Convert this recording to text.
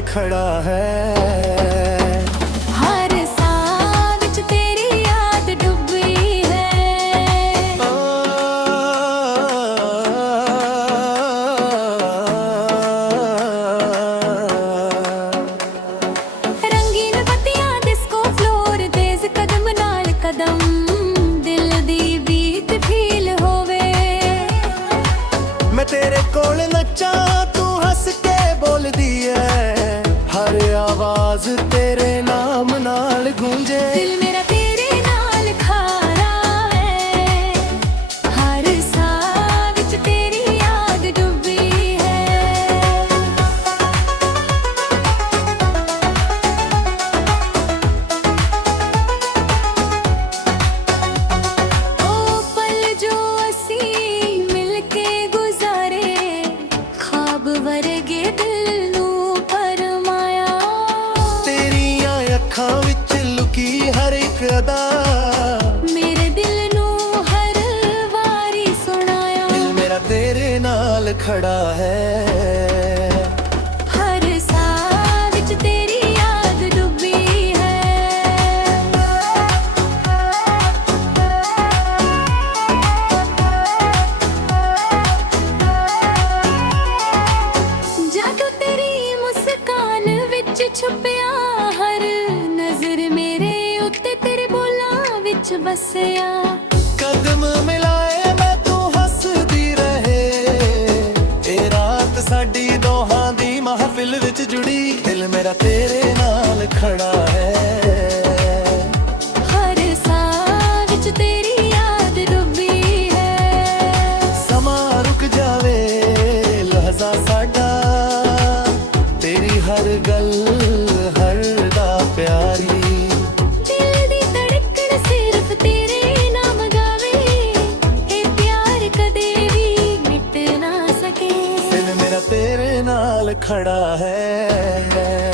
नाल खड़ा है। हर साह विच तेरी याद डुबी है। रंगीन बत्तियां डिस्को फ्लोर तेज कदम नाल कदम दिल दी बीत फील होवे। मैं तेरे कोल नच्चा तू हंस के बोल दी है, हर आवाज तेरे नाम नाल गूंजे। दिल मेरा तेरे नाल खारा है, हर साह विच तेरी याद डुबी है। ओ पल जो असी मिलके गुजारे, ख्वाब वर्गे दिल नू फरमाया। तेरियां अखां विच लुकी हर एक अदा, मेरे दिल नू हर वारी सुनाया। दिल मेरा तेरे नाल खड़ा है। हर साह विच तेरी याद डुबी है। जादू तेरी मुस्कान विच छुपिया, हर नजर मेरे उत्ते तेरे बोलां विच बसिया। कदम मिलाए मैं तू हसदी रहे, ए रात साडी दोहां दी महफिल विच जुड़ी। दिल मेरा तेरे नाल खड़ा है। हर साह विच तेरी याद डुबी है। समा रुक जावे लहज़ा साडा, तेरी हर गल हर दा प्यारी। दिल दी धड़कन सिर्फ तेरे नाम गावे, ए प्यार कदे भी मिट ना सके। दिल मेरा तेरे नाल खड़ा है।